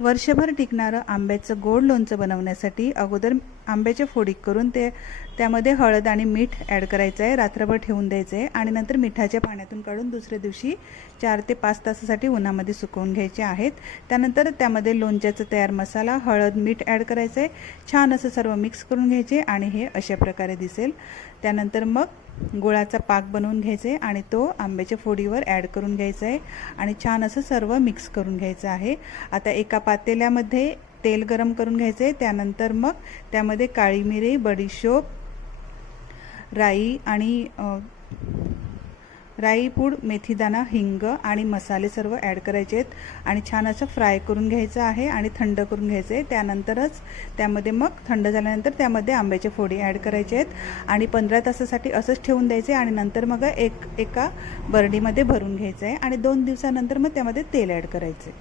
वर्षभर टिकणारं आंब्याचं गोड लोणचं बनवण्यासाठी अगोदर आंब्याच्या फोडी करून त्यामध्ये हळद आणि मीठ ॲड करायचं आहे, रात्रभर ठेवून द्यायचं आहे आणि नंतर मिठाच्या पाण्यातून काढून दुसऱ्या दिवशी 4 ते 5 तासासाठी उन्हामध्ये सुकवून घ्यायचे आहेत। त्यानंतर त्यामध्ये लोणच्याचा तयार मसाला, हळद, मीठ ॲड करायचं आहे, छान असं सर्व मिक्स करून घ्यायचे आणि हे अशा प्रकारे दिसेल। त्यानंतर मग गुळाचा पाक बनवून घ्यायचा आहे आणि तो आंब्याच्या फोडीवर ॲड करून घ्यायचा आहे आणि छान असं सर्व मिक्स करून घ्यायचं आहे। आता एका पातेल्यामध्ये तेल गरम करून घ्यायचे, त्यानंतर मग त्यामध्ये काळी मिरी, बडीशोप, राई आणि राई पूड, मेथीदाणा, हिंग आणि मसाले सर्व ॲड करायचे आहेत आणि छान असं फ्राय करून घ्यायचं आहे आणि थंड करून घ्यायचं आहे। त्यानंतरच त्यामध्ये मग थंड झाल्यानंतर त्यामध्ये आंब्याच्या फोडी ॲड करायचे आहेत आणि 15 तासासाठी असंच ठेवून द्यायचे आणि नंतर मग एका बरडीमध्ये भरून घ्यायचं आहे आणि 2 दिवसानंतर मग त्यामध्ये तेल ॲड करायचे।